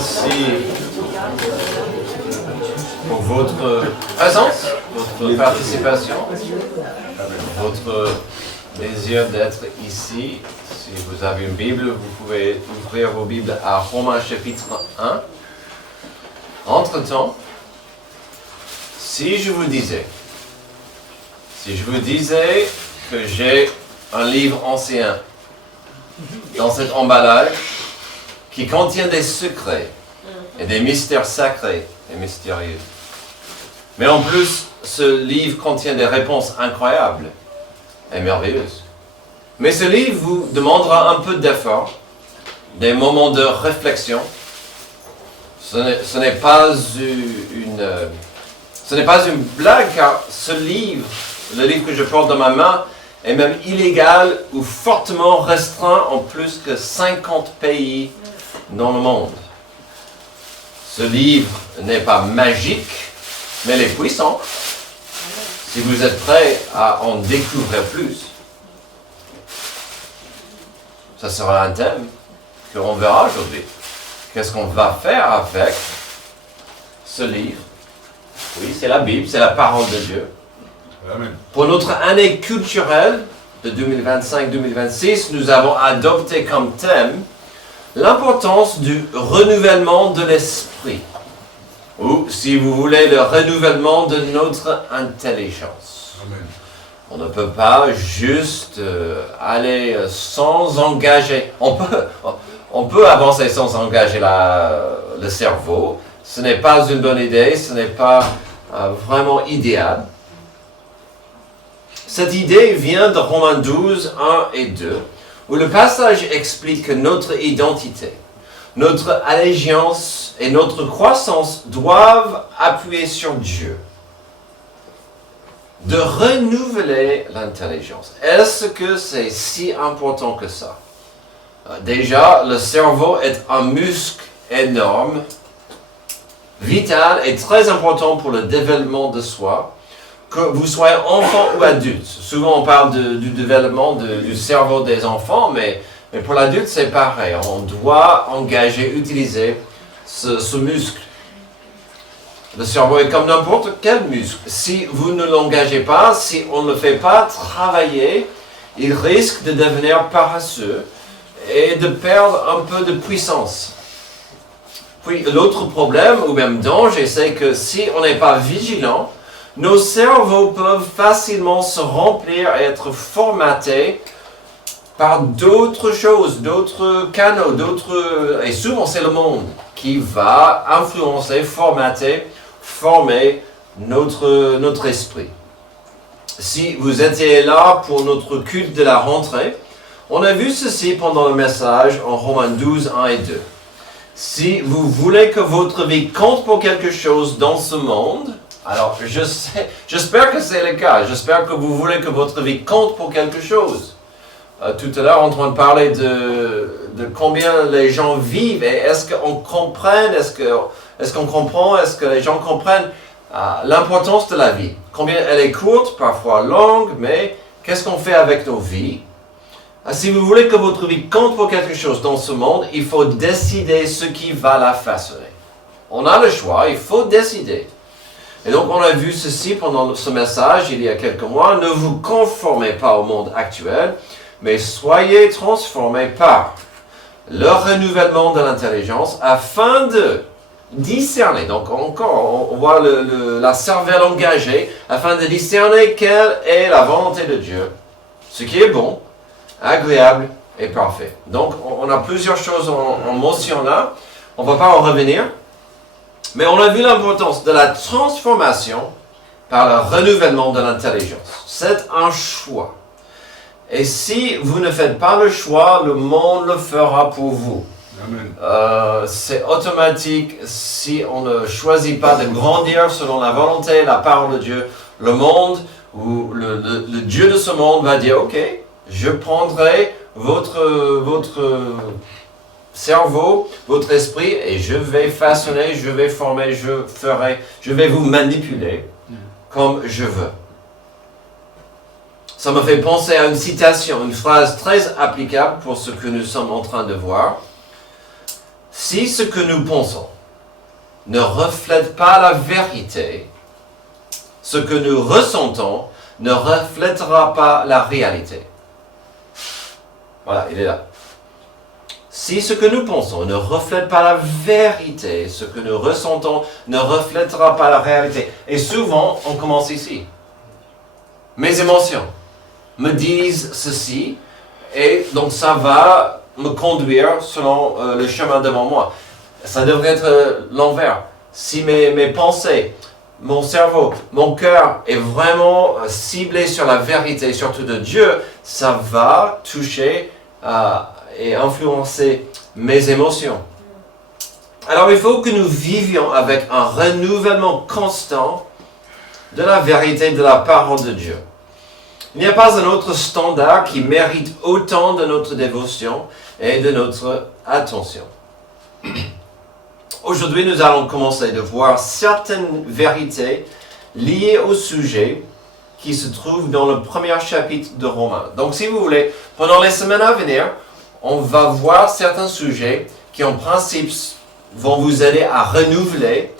merci pour votre présence, votre participation, votre désir d'être ici. Si vous avez une Bible, vous pouvez ouvrir vos Bibles à Romains chapitre 1. Entre-temps, si je vous disais que j'ai un livre ancien dans cet emballage qui contient des secrets et des mystères sacrés et mystérieux. Mais en plus, ce livre contient des réponses incroyables et merveilleuses. Mais ce livre vous demandera un peu d'effort, des moments de réflexion. Ce n'est pas une blague, car ce livre, le livre que je porte dans ma main, est même illégal ou fortement restreint en plus que 50 pays dans le monde. Ce livre n'est pas magique, mais il est puissant. Si vous êtes prêts à en découvrir plus, ça sera un thème que l'on verra aujourd'hui. Qu'est-ce qu'on va faire avec ce livre? Oui, c'est la Bible, c'est la parole de Dieu. Amen. Pour notre année culturelle de 2025-2026, nous avons adopté comme thème l'importance du renouvellement de l'esprit. Ou, si vous voulez, le renouvellement de notre intelligence. Amen. On ne peut pas juste aller sans engager. On peut avancer sans engager le cerveau. Ce n'est pas une bonne idée, ce n'est pas vraiment idéal. Cette idée vient de Romains 12, 1 et 2, où le passage explique que notre identité, notre allégeance et notre croissance doivent appuyer sur Dieu. De renouveler l'intelligence. Est-ce que c'est si important que ça? Déjà, le cerveau est un muscle énorme, vital et très important pour le développement de soi, que vous soyez enfant ou adulte. Souvent, on parle du développement du cerveau des enfants, mais pour l'adulte, c'est pareil. On doit engager, utiliser ce muscle. Le cerveau est comme n'importe quel muscle. Si vous ne l'engagez pas, si on ne le fait pas travailler, il risque de devenir paresseux et de perdre un peu de puissance. Puis l'autre problème, ou même danger, c'est que si on n'est pas vigilant, nos cerveaux peuvent facilement se remplir et être formatés par d'autres choses, d'autres canaux, et souvent c'est le monde qui va influencer, former notre esprit. Si vous étiez là pour notre culte de la rentrée, on a vu ceci pendant le message en Romains 12, 1 et 2. Si vous voulez que votre vie compte pour quelque chose dans ce monde, alors j'espère que c'est le cas, j'espère que vous voulez que votre vie compte pour quelque chose. Tout à l'heure, on est en train de parler de combien les gens vivent et est-ce qu'on comprenne, est-ce qu'on comprend, est-ce que les gens comprennent l'importance de la vie. Combien elle est courte, parfois longue, mais qu'est-ce qu'on fait avec nos vies? Si vous voulez que votre vie compte pour quelque chose dans ce monde, il faut décider ce qui va la façonner. On a le choix, il faut décider. Et donc on a vu ceci pendant ce message il y a quelques mois. Ne vous conformez pas au monde actuel, mais soyez transformés par le renouvellement de l'intelligence afin de discerner. Donc encore, on voit la cervelle engagée afin de discerner quelle est la volonté de Dieu, ce qui est bon, agréable et parfait. Donc on a plusieurs choses en mention là. On ne va pas en revenir. Mais on a vu l'importance de la transformation par le renouvellement de l'intelligence. C'est un choix. Et si vous ne faites pas le choix, le monde le fera pour vous. Amen. C'est automatique si on ne choisit pas de grandir selon la volonté, la parole de Dieu. Le monde ou le Dieu de ce monde va dire, ok, je prendrai votre cerveau, votre esprit, et je vais façonner, je vais former, je vais vous manipuler comme je veux. Ça me fait penser à une citation, une phrase très applicable pour ce que nous sommes en train de voir. Si ce que nous pensons ne reflète pas la vérité, ce que nous ressentons ne reflètera pas la réalité. Voilà, il est là. Si ce que nous pensons ne reflète pas la vérité, ce que nous ressentons ne reflètera pas la réalité. Et souvent, on commence ici. Mes émotions me disent ceci, et donc ça va me conduire selon le chemin devant moi. Ça devrait être l'envers. Si mes pensées, mon cerveau, mon cœur est vraiment ciblé sur la vérité, surtout de Dieu, ça va toucher et influencer mes émotions. Alors il faut que nous vivions avec un renouvellement constant de la vérité de la parole de Dieu. Il n'y a pas un autre standard qui mérite autant de notre dévotion et de notre attention. Aujourd'hui, nous allons commencer de voir certaines vérités liées au sujet qui se trouvent dans le premier chapitre de Romains. Donc, si vous voulez, pendant les semaines à venir, on va voir certains sujets qui, en principe, vont vous aider à renouveler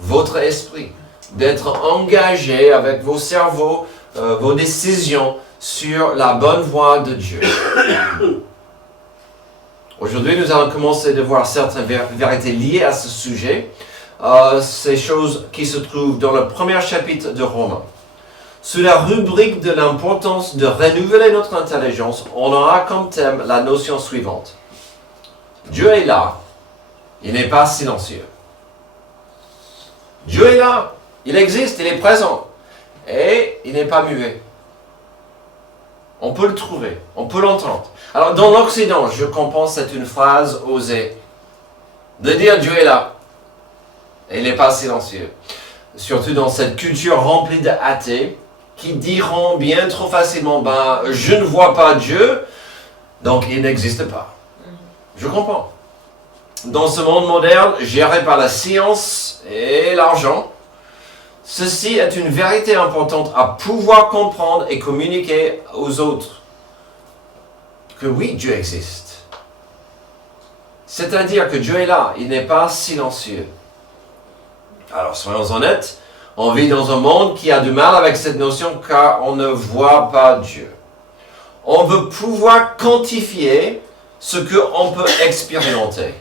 votre esprit, d'être engagé avec vos cerveaux, vos décisions sur la bonne voie de Dieu. Aujourd'hui, nous allons commencer de voir certaines vérités liées à ce sujet, ces choses qui se trouvent dans le premier chapitre de Romains. Sous la rubrique de l'importance de renouveler notre intelligence, on aura comme thème la notion suivante. Dieu est là, il n'est pas silencieux. Dieu est là, il existe, il est présent, et il n'est pas muet. On peut le trouver, on peut l'entendre. Alors dans l'Occident, je comprends, c'est une phrase osée. De dire Dieu est là, et il n'est pas silencieux. Surtout dans cette culture remplie d'athées, qui diront bien trop facilement, je ne vois pas Dieu, donc il n'existe pas. Je comprends. Dans ce monde moderne, géré par la science et l'argent, ceci est une vérité importante à pouvoir comprendre et communiquer aux autres. Que oui, Dieu existe. C'est-à-dire que Dieu est là, il n'est pas silencieux. Alors soyons honnêtes, on vit dans un monde qui a du mal avec cette notion car on ne voit pas Dieu. On veut pouvoir quantifier ce qu'on peut expérimenter.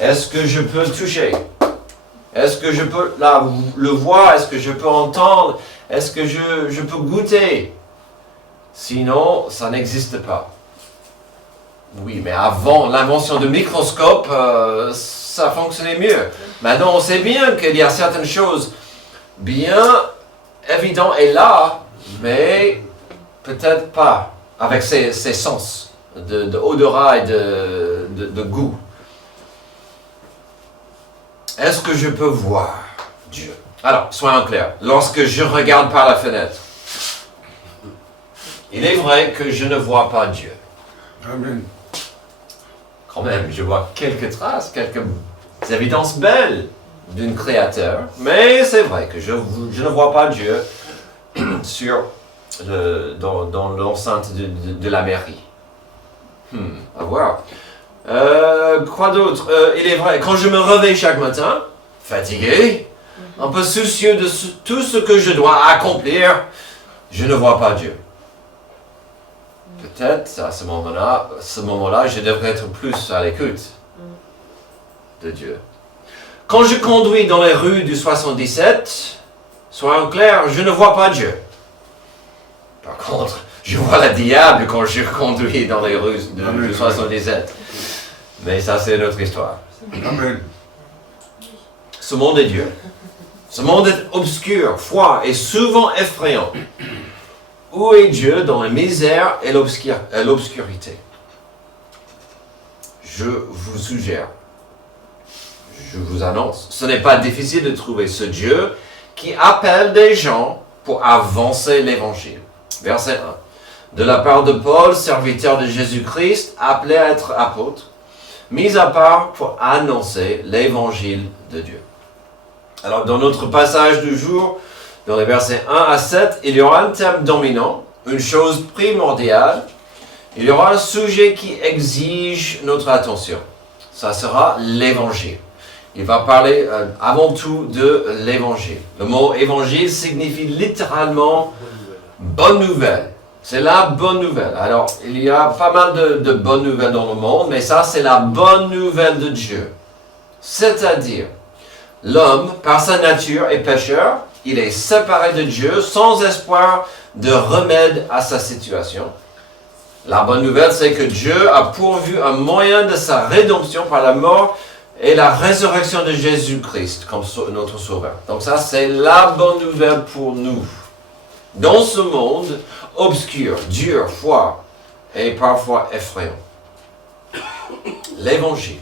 Est-ce que je peux le toucher? Est-ce que je peux le voir? Est-ce que je peux entendre? Est-ce que je peux goûter? Sinon, ça n'existe pas. Oui, mais avant l'invention du microscope, ça fonctionnait mieux. Maintenant, on sait bien qu'il y a certaines choses bien évidentes et là, mais peut-être pas avec ses sens d'odorat et de goût. Est-ce que je peux voir Dieu? Alors, soyons clairs. Lorsque je regarde par la fenêtre, il est vrai que je ne vois pas Dieu. Amen. Quand même, je vois quelques traces, quelques évidences belles d'un créateur. Mais c'est vrai que je ne vois pas Dieu dans l'enceinte de la mairie. À voir. Quoi d'autre? Il est vrai, quand je me réveille chaque matin, fatigué, un peu soucieux de tout ce que je dois accomplir, je ne vois pas Dieu. Peut-être à ce moment-là, je devrais être plus à l'écoute de Dieu. Quand je conduis dans les rues du 77, soyons clairs, je ne vois pas Dieu. Par contre, je vois le diable quand je conduis dans les rues du 77. Mais ça, c'est une autre histoire. Amen. Ce monde est Dieu. Ce monde est obscur, froid et souvent effrayant. Où est Dieu dans la misère et l'obscurité? Je vous suggère, je vous annonce, ce n'est pas difficile de trouver ce Dieu qui appelle des gens pour avancer l'évangile. Verset 1. De la part de Paul, serviteur de Jésus-Christ, appelé à être apôtre, mis à part pour annoncer l'évangile de Dieu. Alors, dans notre passage du jour, dans les versets 1 à 7, il y aura un thème dominant, une chose primordiale. Il y aura un sujet qui exige notre attention. ça sera l'évangile. Il va parler avant tout de l'évangile. Le mot évangile signifie littéralement bonne nouvelle. C'est la bonne nouvelle. Alors, il y a pas mal de bonnes nouvelles dans le monde, mais ça, c'est la bonne nouvelle de Dieu. C'est-à-dire, l'homme, par sa nature, est pécheur. Il est séparé de Dieu, sans espoir de remède à sa situation. La bonne nouvelle, c'est que Dieu a pourvu un moyen de sa rédemption par la mort et la résurrection de Jésus-Christ comme notre sauveur. Donc ça, c'est la bonne nouvelle pour nous. Dans ce monde obscur, dur, froid et parfois effrayant. L'évangile.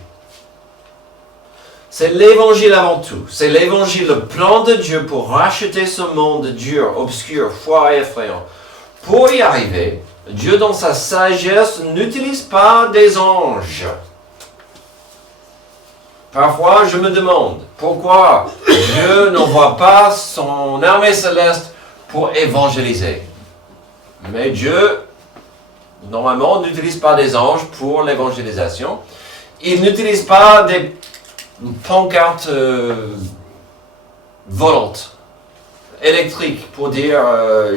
C'est l'évangile avant tout. C'est l'évangile, le plan de Dieu pour racheter ce monde dur, obscur, froid et effrayant. Pour y arriver, Dieu, dans sa sagesse, n'utilise pas des anges. Parfois, je me demande pourquoi Dieu n'envoie pas son armée céleste pour évangéliser. Mais Dieu, normalement, n'utilise pas des anges pour l'évangélisation. Il n'utilise pas des pancartes volantes, électriques, pour dire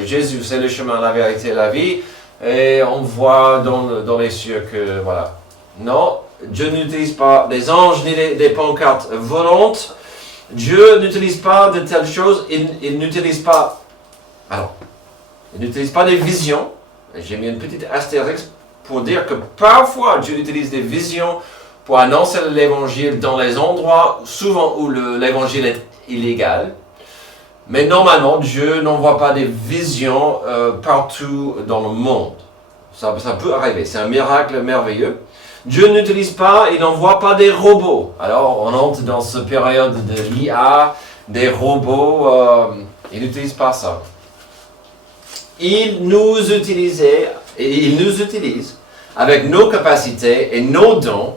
Jésus, c'est le chemin, la vérité et la vie. Et on voit dans les cieux que, voilà. Non, Dieu n'utilise pas des anges ni des pancartes volantes. Dieu n'utilise pas de telles choses. Il n'utilise pas des visions. J'ai mis une petite astérix pour dire que parfois Dieu utilise des visions pour annoncer l'évangile dans les endroits souvent où l'évangile est illégal. Mais normalement, Dieu n'envoie pas des visions partout dans le monde. Ça peut arriver, c'est un miracle merveilleux. Dieu n'utilise pas, il n'envoie pas des robots. Alors, on entre dans cette période de l'IA, des robots, il n'utilise pas ça. Il nous utilise avec nos capacités et nos dons.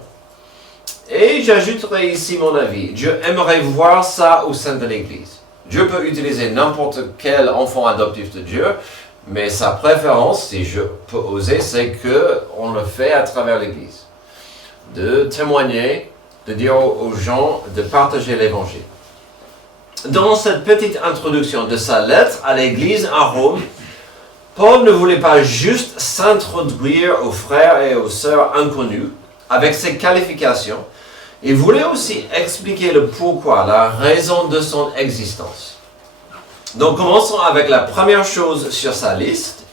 Et j'ajouterai ici mon avis. Dieu aimerait voir ça au sein de l'Église. Dieu peut utiliser n'importe quel enfant adoptif de Dieu, mais sa préférence, si je peux oser, c'est qu'on le fait à travers l'Église. De témoigner, de dire aux gens, de partager l'Évangile. Dans cette petite introduction de sa lettre à l'Église à Rome, Paul ne voulait pas juste s'introduire aux frères et aux sœurs inconnus avec ses qualifications. Il voulait aussi expliquer le pourquoi, la raison de son existence. Donc commençons avec la première chose sur sa liste.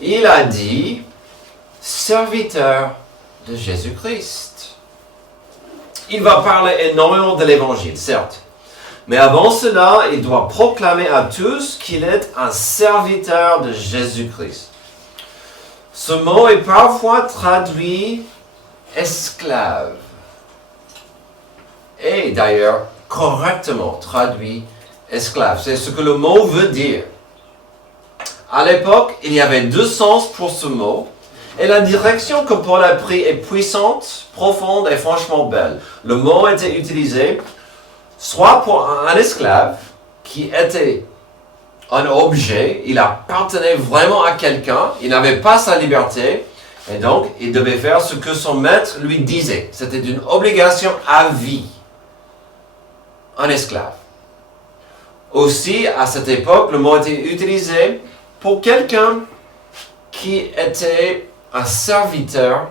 Il a dit « serviteur de Jésus-Christ ». Il va parler énormément de l'Évangile, certes. Mais avant cela, il doit proclamer à tous qu'il est un serviteur de Jésus-Christ. Ce mot est parfois traduit « esclave ». Et d'ailleurs, correctement traduit « esclave ». C'est ce que le mot veut dire. À l'époque, il y avait deux sens pour ce mot. Et la direction que Paul a prise est puissante, profonde et franchement belle. Le mot était utilisé soit pour un esclave qui était un objet, il appartenait vraiment à quelqu'un, il n'avait pas sa liberté, et donc il devait faire ce que son maître lui disait. C'était une obligation à vie. Un esclave. Aussi, à cette époque, le mot était utilisé pour quelqu'un qui était un serviteur,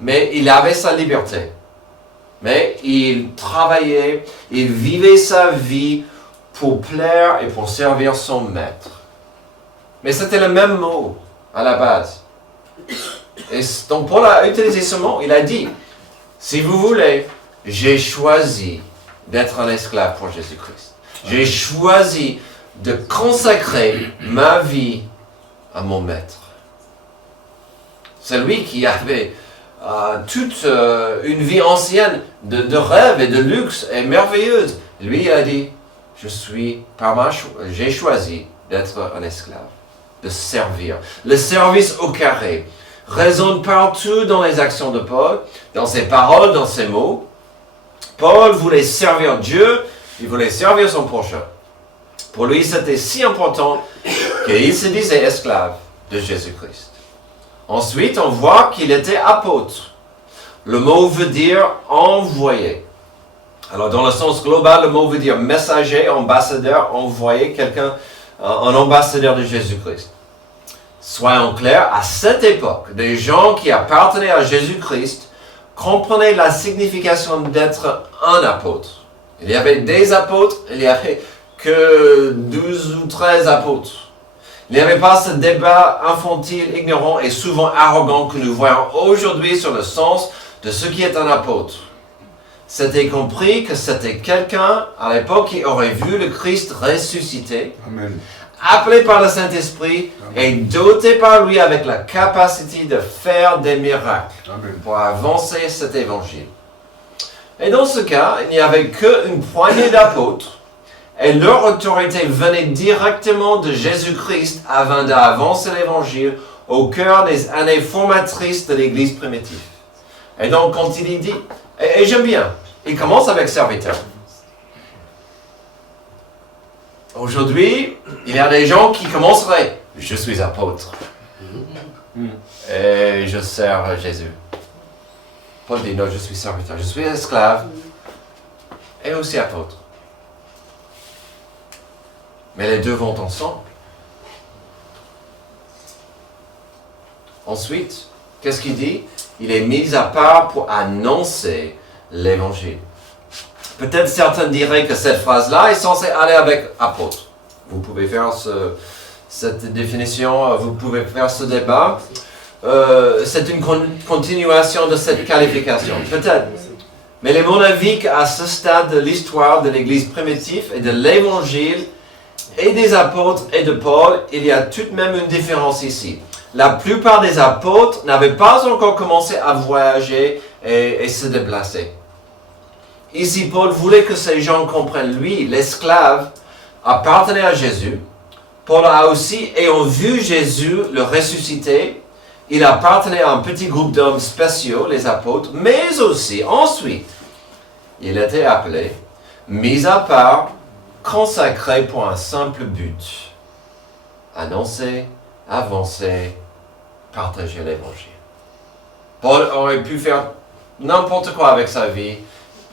mais il avait sa liberté. Mais il travaillait, il vivait sa vie pour plaire et pour servir son maître. Mais c'était le même mot à la base. Et donc Paul a utilisé ce mot, il a dit, si vous voulez, j'ai choisi d'être un esclave pour Jésus-Christ. J'ai choisi de consacrer ma vie à mon maître. C'est lui qui avait toute une vie ancienne de rêve et de luxe et merveilleuse. Lui, il a dit, j'ai choisi d'être un esclave, de servir. Le service au carré résonne partout dans les actions de Paul, dans ses paroles, dans ses mots. Paul voulait servir Dieu, il voulait servir son prochain. Pour lui, c'était si important qu'il se disait esclave de Jésus-Christ. Ensuite, on voit qu'il était apôtre. Le mot veut dire envoyer. Alors dans le sens global, le mot veut dire messager, ambassadeur, envoyer quelqu'un, un ambassadeur de Jésus-Christ. Soyons clairs, à cette époque, des gens qui appartenaient à Jésus-Christ comprenaient la signification d'être un apôtre. Il y avait des apôtres, il n'y avait que 12 ou 13 apôtres. Il n'y avait pas ce débat infantile, ignorant et souvent arrogant que nous voyons aujourd'hui sur le sens de ce qui est un apôtre. C'était compris que c'était quelqu'un à l'époque qui aurait vu le Christ ressuscité, Amen. appelé par le Saint-Esprit et doté par lui avec la capacité de faire des miracles Amen. pour avancer cet évangile. Et dans ce cas, il n'y avait qu'une poignée d'apôtres et leur autorité venait directement de Jésus-Christ afin d'avancer l'évangile au cœur des années formatrices de l'Église primitive. Et donc quand il dit, et j'aime bien, il commence avec serviteur. Aujourd'hui, il y a des gens qui commenceraient, je suis apôtre et je sers Jésus. Paul dit, non, je suis serviteur, je suis esclave et aussi apôtre. Mais les deux vont ensemble. Ensuite, qu'est-ce qu'il dit? Il est mis à part pour annoncer l'évangile. Peut-être certains diraient que cette phrase-là est censée aller avec apôtre. Vous pouvez faire cette définition, vous pouvez faire ce débat. C'est une continuation de cette qualification, peut-être. Mais il est mon avis qu'à ce stade de l'histoire de l'Église primitive et de l'Évangile et des apôtres et de Paul, il y a tout de même une différence ici. La plupart des apôtres n'avaient pas encore commencé à voyager et se déplacer. Ici, Paul voulait que ces gens comprennent, lui, l'esclave, appartenait à Jésus. Paul a aussi, ayant vu Jésus le ressusciter, il appartenait à un petit groupe d'hommes spéciaux, les apôtres, mais aussi, ensuite, il était appelé, mis à part, consacré pour un simple but. Annoncer, avancer, partager l'évangile. Paul aurait pu faire n'importe quoi avec sa vie.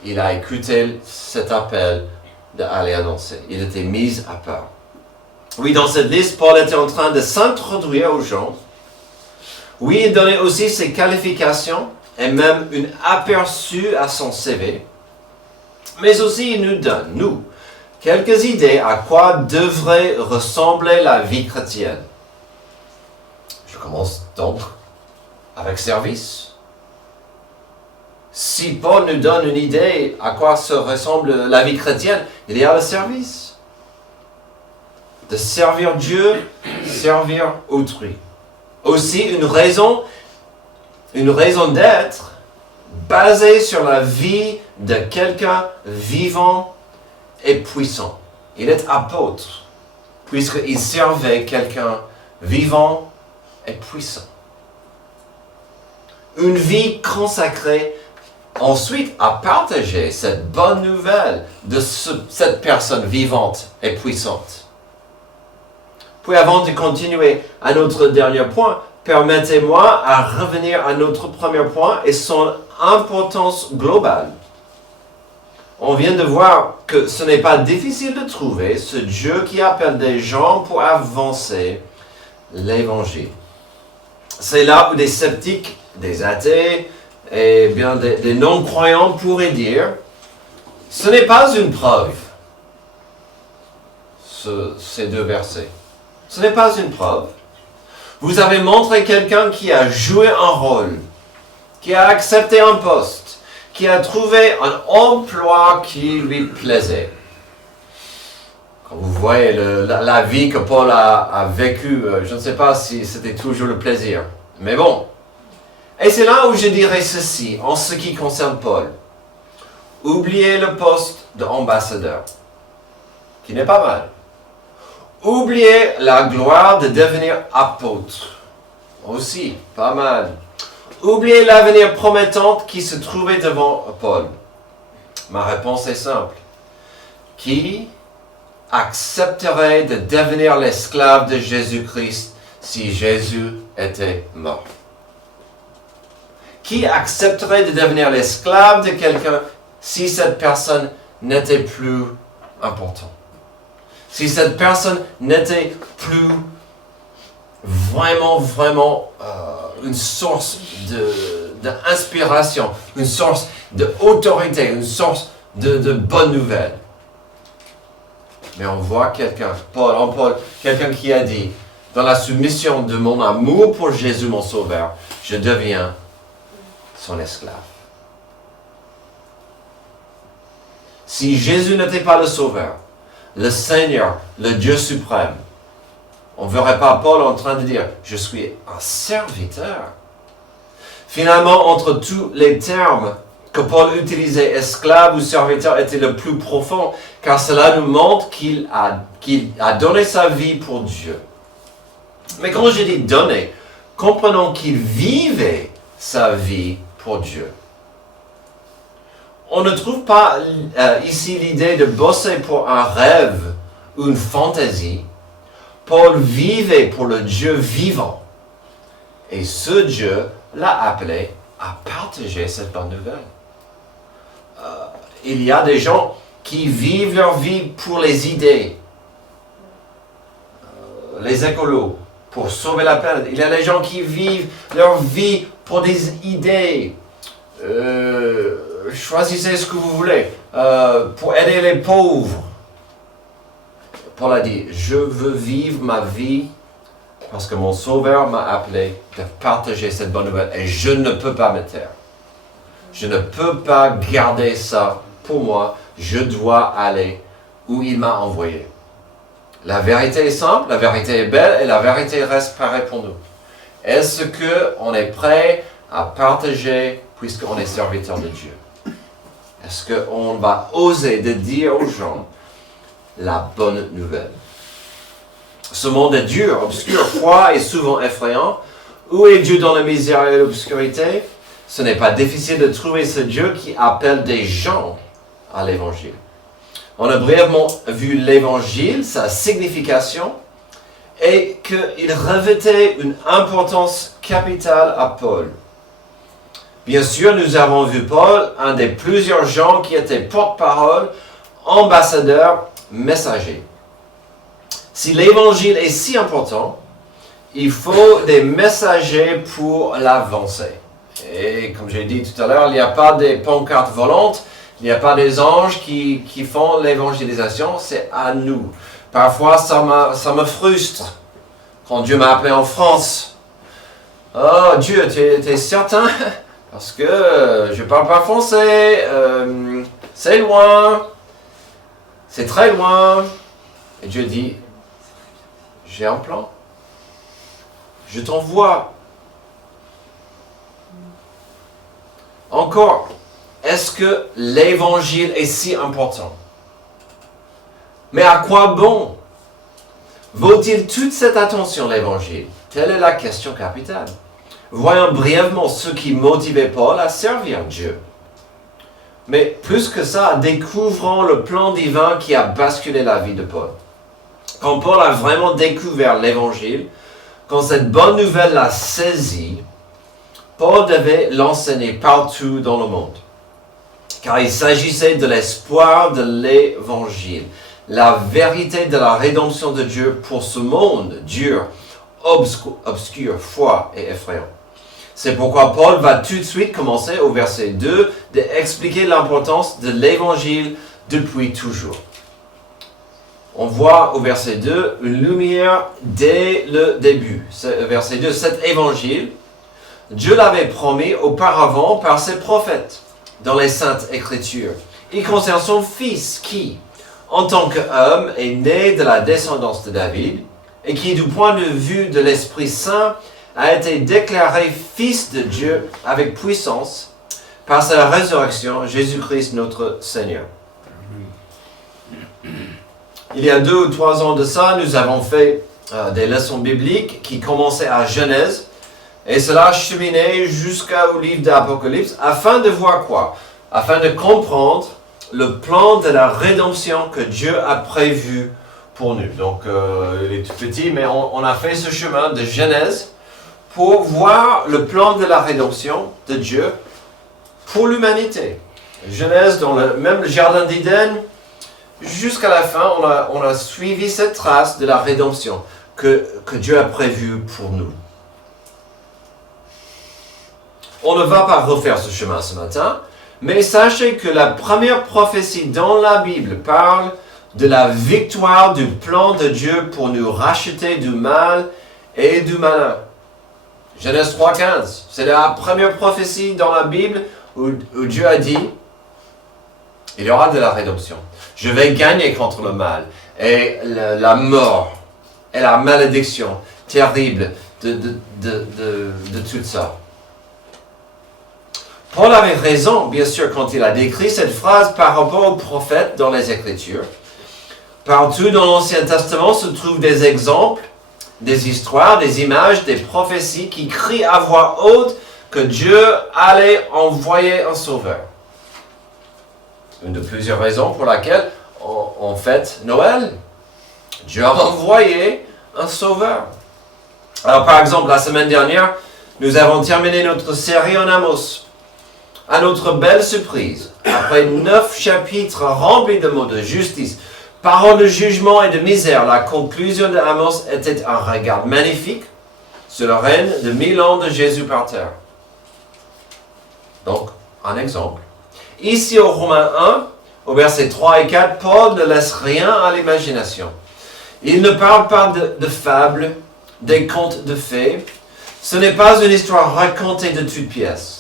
Il a écouté cet appel d'aller annoncer. Il était mis à part. Oui, dans cette liste, Paul était en train de s'introduire aux gens. Oui, il donnait aussi ses qualifications et même un aperçu à son CV. Mais aussi, il nous donne, nous, quelques idées à quoi devrait ressembler la vie chrétienne. Je commence donc avec service. Si Paul nous donne une idée à quoi se ressemble la vie chrétienne, il y a le service. De servir Dieu, servir autrui. Aussi une raison d'être basée sur la vie de quelqu'un vivant et puissant. Il est apôtre, puisqu'il servait quelqu'un vivant et puissant. Une vie consacrée ensuite à partager cette bonne nouvelle de cette personne vivante et puissante. Puis avant de continuer à notre dernier point, permettez-moi à revenir à notre premier point et son importance globale. On vient de voir que ce n'est pas difficile de trouver ce Dieu qui appelle des gens pour avancer l'évangile. C'est là où des sceptiques, des athées, et bien des non-croyants pourraient dire, ce n'est pas une preuve, ces deux versets. Ce n'est pas une preuve. Vous avez montré quelqu'un qui a joué un rôle, qui a accepté un poste, qui a trouvé un emploi qui lui plaisait. Quand vous voyez la vie que Paul a vécue, je ne sais pas si c'était toujours le plaisir, mais bon. Et c'est là où je dirais ceci, en ce qui concerne Paul. Oubliez le poste d'ambassadeur, qui n'est pas mal. Oubliez la gloire de devenir apôtre, aussi, pas mal. Oubliez l'avenir promettant qui se trouvait devant Paul. Ma réponse est simple. Qui accepterait de devenir l'esclave de Jésus-Christ si Jésus était mort? Qui accepterait de devenir l'esclave de quelqu'un si cette personne n'était plus importante? Si cette personne n'était plus vraiment une source d'inspiration, une source d'autorité, une source de bonnes nouvelles. Mais on voit quelqu'un, Paul, quelqu'un qui a dit, dans la soumission de mon amour pour Jésus mon Sauveur, je deviens son esclave. Si Jésus n'était pas le Sauveur, le Seigneur, le Dieu suprême, on ne verrait pas Paul en train de dire « Je suis un serviteur ». Finalement, entre tous les termes que Paul utilisait, esclave ou serviteur, était le plus profond, car cela nous montre qu'il a donné sa vie pour Dieu. Mais quand je dis donner, comprenons qu'il vivait sa vie pour Dieu. On ne trouve pas ici l'idée de bosser pour un rêve ou une fantaisie. Paul vivait pour le Dieu vivant. Et ce Dieu l'a appelé à partager cette bonne nouvelle. Il y a des gens qui vivent leur vie pour les idées. Les écolos, pour sauver la planète. Il y a des gens qui vivent leur vie pour des idées. Choisissez ce que vous voulez. Pour aider les pauvres. Paul a dit, je veux vivre ma vie parce que mon Sauveur m'a appelé de partager cette bonne nouvelle et je ne peux pas me taire. Je ne peux pas garder ça pour moi. Je dois aller où il m'a envoyé. La vérité est simple, la vérité est belle et la vérité reste pareille pour nous. Est-ce qu'on est prêt à partager puisqu'on est serviteur de Dieu? Est-ce qu'on va oser de dire aux gens la bonne nouvelle? Ce monde est dur, obscur, froid et souvent effrayant. Où est Dieu dans la misère et l'obscurité? Ce n'est pas difficile de trouver ce Dieu qui appelle des gens à l'Évangile. On a brièvement vu l'Évangile, sa signification, et qu'il revêtait une importance capitale à Paul. Bien sûr, nous avons vu Paul, un des plusieurs gens qui étaient porte-parole, ambassadeur, messager. Si l'Évangile est si important, il faut des messagers pour l'avancer. Et comme j'ai dit tout à l'heure, il n'y a pas des pancartes volantes, il n'y a pas des anges qui font l'évangélisation, c'est à nous. Parfois, ça me frustre. Quand Dieu m'a appelé en France, « Oh Dieu, tu es certain? Parce que je ne parle pas français, c'est loin, c'est très loin. » Et Dieu dit, « J'ai un plan. Je t'envoie. » Encore, est-ce que l'évangile est si important? Mais à quoi bon? Vaut-il toute cette attention l'évangile? Telle est la question capitale. Voyons brièvement ce qui motivait Paul à servir Dieu. Mais plus que ça, découvrons le plan divin qui a basculé la vie de Paul. Quand Paul a vraiment découvert l'évangile, quand cette bonne nouvelle l'a saisi, Paul devait l'enseigner partout dans le monde. Car il s'agissait de l'espoir de l'évangile, la vérité de la rédemption de Dieu pour ce monde dur, obscur, froid et effrayant. C'est pourquoi Paul va tout de suite commencer au verset 2 d'expliquer l'importance de l'évangile depuis toujours. On voit au verset 2 une lumière dès le début. Verset 2, cet évangile, Dieu l'avait promis auparavant par ses prophètes dans les Saintes Écritures. Il concerne son Fils qui, en tant qu'homme, est né de la descendance de David et qui, du point de vue de l'Esprit Saint, a été déclaré Fils de Dieu avec puissance par sa résurrection, Jésus-Christ notre Seigneur. Il y a 2 ou 3 ans de ça, nous avons fait des leçons bibliques qui commençaient à Genèse et cela cheminait jusqu'au livre d'Apocalypse afin de voir quoi? Afin de comprendre le plan de la rédemption que Dieu a prévu pour nous. Donc, il est tout petit, mais on a fait ce chemin de Genèse pour voir le plan de la rédemption de Dieu pour l'humanité. Genèse, même le jardin d'Éden, jusqu'à la fin, on a suivi cette trace de la rédemption que Dieu a prévue pour nous. On ne va pas refaire ce chemin ce matin, mais sachez que la première prophétie dans la Bible parle de la victoire du plan de Dieu pour nous racheter du mal et du malin. Genèse 3,15, c'est la première prophétie dans la Bible où Dieu a dit, il y aura de la rédemption. Je vais gagner contre le mal et la mort et la malédiction terrible de tout ça. Paul avait raison, bien sûr, quand il a décrit cette phrase par rapport aux prophètes dans les Écritures. Partout dans l'Ancien Testament se trouvent des exemples, des histoires, des images, des prophéties qui crient à voix haute que Dieu allait envoyer un sauveur. Une de plusieurs raisons pour laquelle on fête Noël. Dieu a envoyé un sauveur. Alors par exemple, la semaine dernière, nous avons terminé notre série en Amos. À notre belle surprise, après 9 chapitres remplis de mots de justice, paroles de jugement et de misère, la conclusion de Amos était un regard magnifique sur le règne de 1000 ans de Jésus par terre. Donc, un exemple. Ici au Romains 1, au verset 3 et 4, Paul ne laisse rien à l'imagination. Il ne parle pas de fables, des contes de fées. Ce n'est pas une histoire racontée de toutes pièces.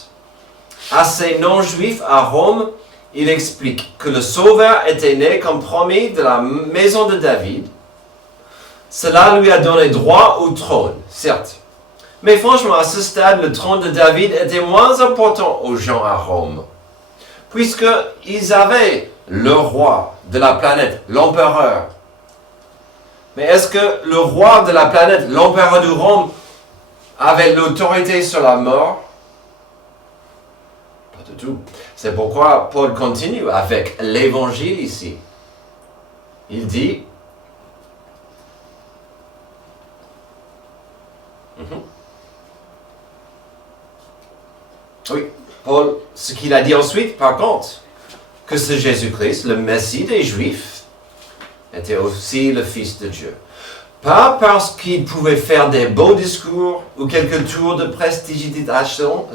À ces non-juifs à Rome, il explique que le Sauveur était né comme promis de la maison de David. Cela lui a donné droit au trône, certes. Mais franchement, à ce stade, le trône de David était moins important aux gens à Rome. Puisqu'ils avaient le roi de la planète, l'empereur. Mais est-ce que le roi de la planète, l'empereur de Rome, avait l'autorité sur la mort? Pas du tout. C'est pourquoi Paul continue avec l'évangile ici. Il dit, oui, Paul, ce qu'il a dit ensuite, par contre, que ce Jésus-Christ, le Messie des Juifs, était aussi le Fils de Dieu. Pas parce qu'il pouvait faire des beaux discours ou quelques tours de prestidigitation.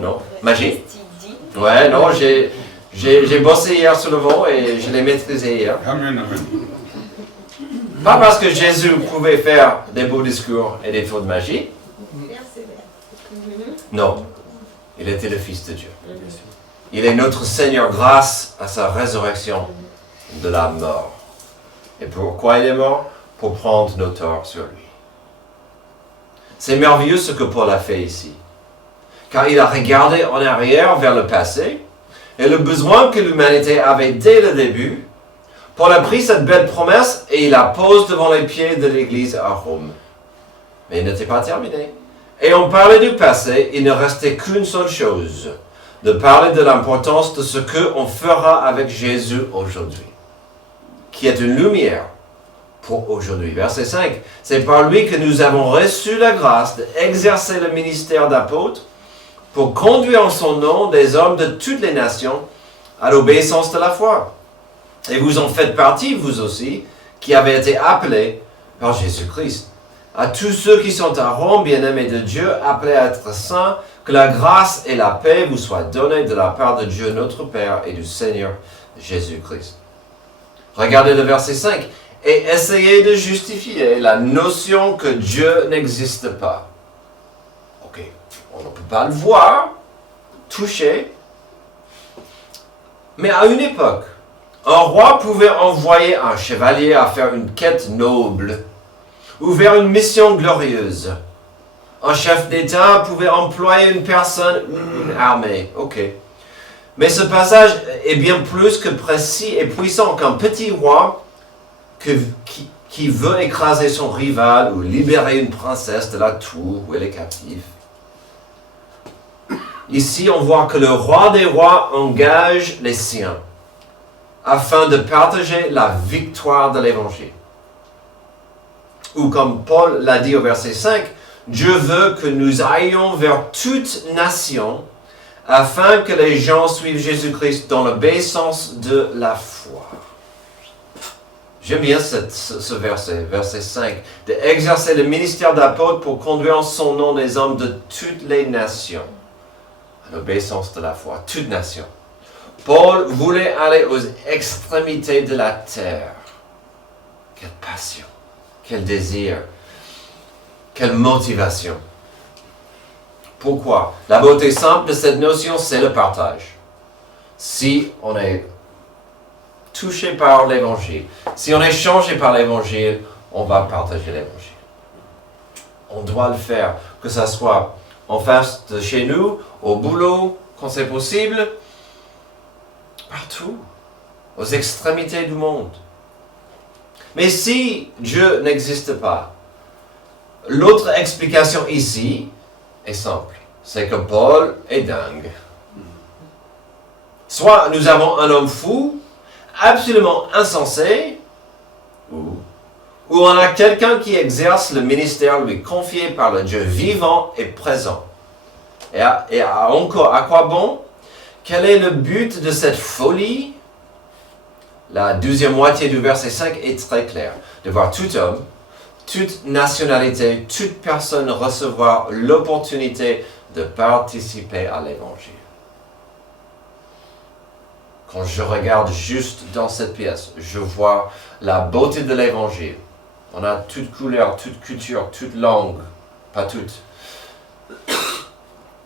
Non. Magie. Ouais, non, j'ai bossé hier sur le vent et je l'ai maîtrisé hier. Amen, amen. Pas parce que Jésus pouvait faire des beaux discours et des tours de magie. Non, il était le Fils de Dieu. Il est notre Seigneur grâce à sa résurrection de la mort. Et pourquoi il est mort? Pour prendre nos torts sur lui. C'est merveilleux ce que Paul a fait ici. Car il a regardé en arrière vers le passé et le besoin que l'humanité avait dès le début. Paul a pris cette belle promesse et il la pose devant les pieds de l'Église à Rome. Mais il n'était pas terminé. Et on parlait du passé, il ne restait qu'une seule chose, de parler de l'importance de ce qu'on fera avec Jésus aujourd'hui, qui est une lumière pour aujourd'hui. Verset 5, c'est par lui que nous avons reçu la grâce d'exercer le ministère d'apôtre pour conduire en son nom des hommes de toutes les nations à l'obéissance de la foi. Et vous en faites partie, vous aussi, qui avez été appelés par Jésus-Christ. À tous ceux qui sont à Rome, bien-aimés de Dieu, appelés à être saints, que la grâce et la paix vous soient données de la part de Dieu notre Père et du Seigneur Jésus-Christ. Regardez le verset 5. Et essayez de justifier la notion que Dieu n'existe pas. Ok, on ne peut pas le voir, toucher. Mais à une époque, un roi pouvait envoyer un chevalier à faire une quête noble ou vers une mission glorieuse. Un chef d'État pouvait employer une personne, une armée. Ok. Mais ce passage est bien plus que précis et puissant qu'un petit roi qui veut écraser son rival ou libérer une princesse de la tour où elle est captive. Ici, on voit que le roi des rois engage les siens afin de partager la victoire de l'Évangile. ou comme Paul l'a dit au verset 5, Dieu veut que nous ayons vers toute nation afin que les gens suivent Jésus-Christ dans l'obéissance de la foi. J'aime bien ce verset, verset 5, d'exercer le ministère d'apôtre pour conduire en son nom des hommes de toutes les nations, à l'obéissance de la foi, toute nation. Paul voulait aller aux extrémités de la terre. Quelle passion, quel désir, quelle motivation. Pourquoi? La beauté simple de cette notion, c'est le partage. Si on est touché par l'Évangile, si on est changé par l'Évangile, on va partager l'Évangile. On doit le faire, que ce soit en face de chez nous, au boulot, quand c'est possible, partout, aux extrémités du monde. Mais si Dieu n'existe pas, l'autre explication ici est simple. C'est que Paul est dingue. Soit nous avons un homme fou, absolument insensé, ou on a quelqu'un qui exerce le ministère lui confié par le Dieu vivant et présent. Et encore, à quoi bon? Quel est le but de cette folie? La deuxième moitié du verset 5 est très claire. De voir tout homme, toute nationalité, toute personne recevoir l'opportunité de participer à l'Évangile. Quand je regarde juste dans cette pièce, je vois la beauté de l'Évangile. On a toute couleur, toute culture, toute langue. Pas toutes.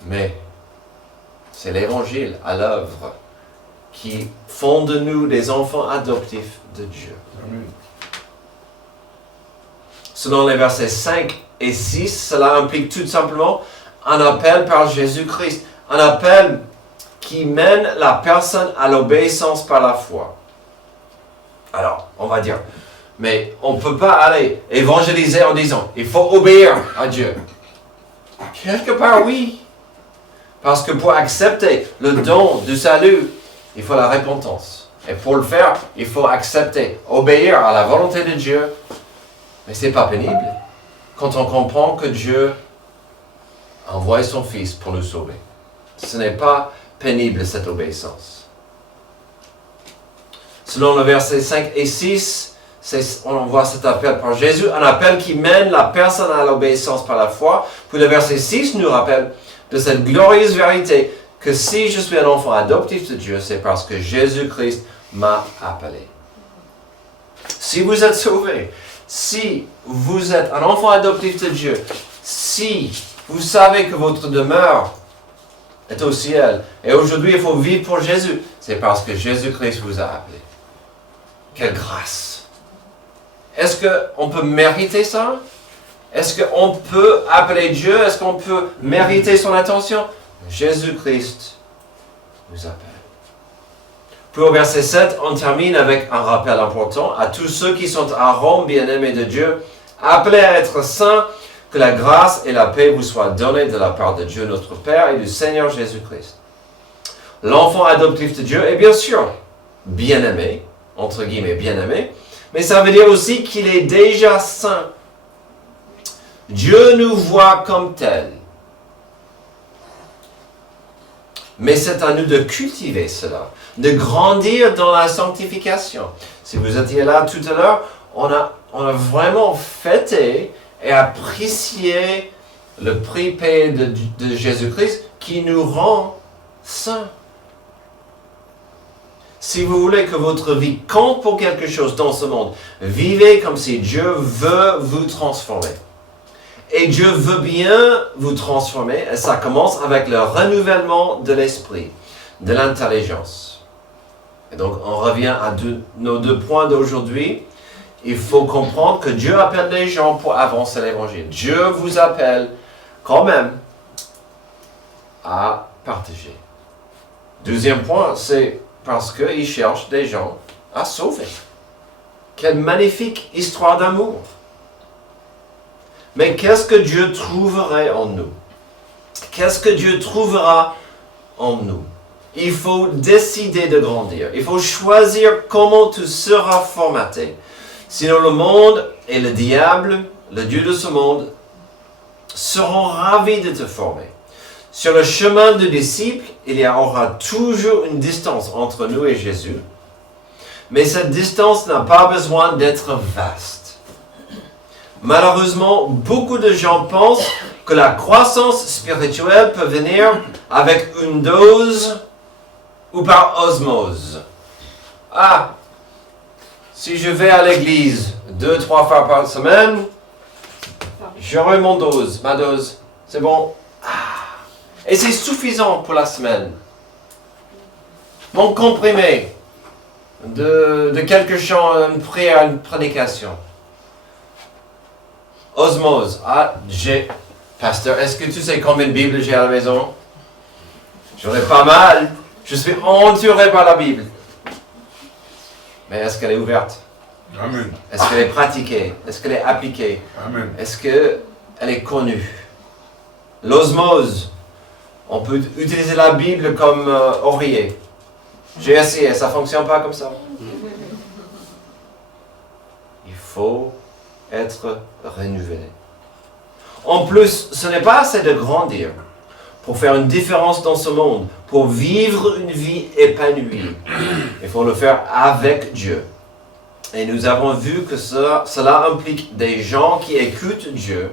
Mais c'est l'Évangile à l'œuvre qui font de nous des enfants adoptifs de Dieu. Amen. Selon les versets 5 et 6, cela implique tout simplement un appel par Jésus-Christ. Un appel qui mène la personne à l'obéissance par la foi. Alors, on va dire, mais on ne peut pas aller évangéliser en disant, il faut obéir à Dieu. Quelque part, oui. Parce que pour accepter le don du salut, il faut la repentance. Et pour le faire, il faut accepter, obéir à la volonté de Dieu. Mais ce n'est pas pénible quand on comprend que Dieu a envoyé son Fils pour nous sauver. Ce n'est pas pénible cette obéissance. Selon le verset 5 et 6, on voit cet appel par Jésus, un appel qui mène la personne à l'obéissance par la foi. Puis le verset 6 nous rappelle de cette glorieuse vérité que si je suis un enfant adoptif de Dieu, c'est parce que Jésus-Christ m'a appelé. Si vous êtes sauvé, si vous êtes un enfant adoptif de Dieu, si vous savez que votre demeure est au ciel, et aujourd'hui il faut vivre pour Jésus, c'est parce que Jésus-Christ vous a appelé. Quelle grâce! Est-ce qu'on peut mériter ça? Est-ce qu'on peut appeler Dieu? Est-ce qu'on peut mériter son attention? Jésus-Christ nous appelle. Puis au verset 7, on termine avec un rappel important à tous ceux qui sont à Rome, bien-aimés de Dieu, appelés à être saints, que la grâce et la paix vous soient données de la part de Dieu notre Père et du Seigneur Jésus-Christ. L'enfant adoptif de Dieu est bien sûr bien-aimé, entre guillemets bien-aimé, mais ça veut dire aussi qu'il est déjà saint. Dieu nous voit comme tels. Mais c'est à nous de cultiver cela, de grandir dans la sanctification. Si vous étiez là tout à l'heure, on a vraiment fêté et apprécié le prix payé de Jésus-Christ qui nous rend saints. Si vous voulez que votre vie compte pour quelque chose dans ce monde, vivez comme si Dieu veut vous transformer. Et Dieu veut bien vous transformer, et ça commence avec le renouvellement de l'esprit, de l'intelligence. Et donc, on revient à nos deux points d'aujourd'hui. Il faut comprendre que Dieu appelle les gens pour avancer l'évangile. Dieu vous appelle quand même à partager. Deuxième point, c'est parce qu'il cherche des gens à sauver. Quelle magnifique histoire d'amour! Mais qu'est-ce que Dieu trouverait en nous? Qu'est-ce que Dieu trouvera en nous? Il faut décider de grandir. Il faut choisir comment tu seras formaté. Sinon le monde et le diable le Dieu de ce monde, seront ravis de te former. Sur le chemin du disciple, il y aura toujours une distance entre nous et Jésus. Mais cette distance n'a pas besoin d'être vaste. Malheureusement, beaucoup de gens pensent que la croissance spirituelle peut venir avec une dose ou par osmose. Ah, si je vais à l'église 2-3 fois par semaine, j'aurai ma dose. C'est bon. Et c'est suffisant pour la semaine. Mon comprimé de quelques chants, une prière, une prédication. Osmose. Pasteur, est-ce que tu sais combien de Bibles j'ai à la maison? J'aurais pas mal. Je suis entouré par la Bible. Mais est-ce qu'elle est ouverte? Amen. Est-ce qu'elle est pratiquée? Est-ce qu'elle est appliquée? Amen. Est-ce qu'elle est connue? L'osmose. On peut utiliser la Bible comme oreiller. J'ai essayé, ça ne fonctionne pas comme ça. Il faut être renouvelé. En plus, ce n'est pas assez de grandir pour faire une différence dans ce monde, pour vivre une vie épanouie. Il faut le faire avec Dieu. Et nous avons vu que cela implique des gens qui écoutent Dieu,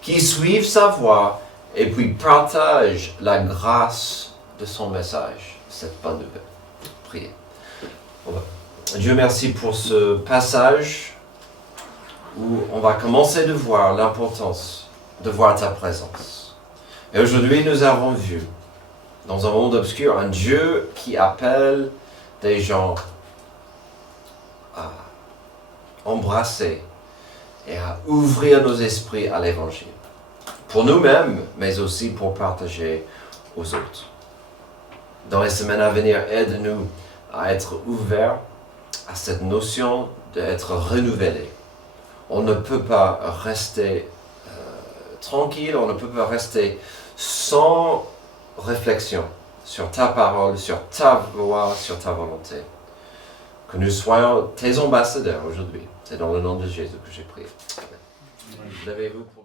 qui suivent sa voix et puis partagent la grâce de son message. C'est pas de prier. Dieu merci pour ce passage où on va commencer de voir l'importance de voir ta présence. Et aujourd'hui, nous avons vu, dans un monde obscur, un Dieu qui appelle des gens à embrasser et à ouvrir nos esprits à l'Évangile. Pour nous-mêmes, mais aussi pour partager aux autres. Dans les semaines à venir, aide-nous à être ouverts à cette notion d'être renouvelé. On ne peut pas rester tranquille, on ne peut pas rester sans réflexion sur ta parole, sur ta voix, sur ta volonté. Que nous soyons tes ambassadeurs aujourd'hui. C'est dans le nom de Jésus que j'ai prié. Amen. Levez-vous pour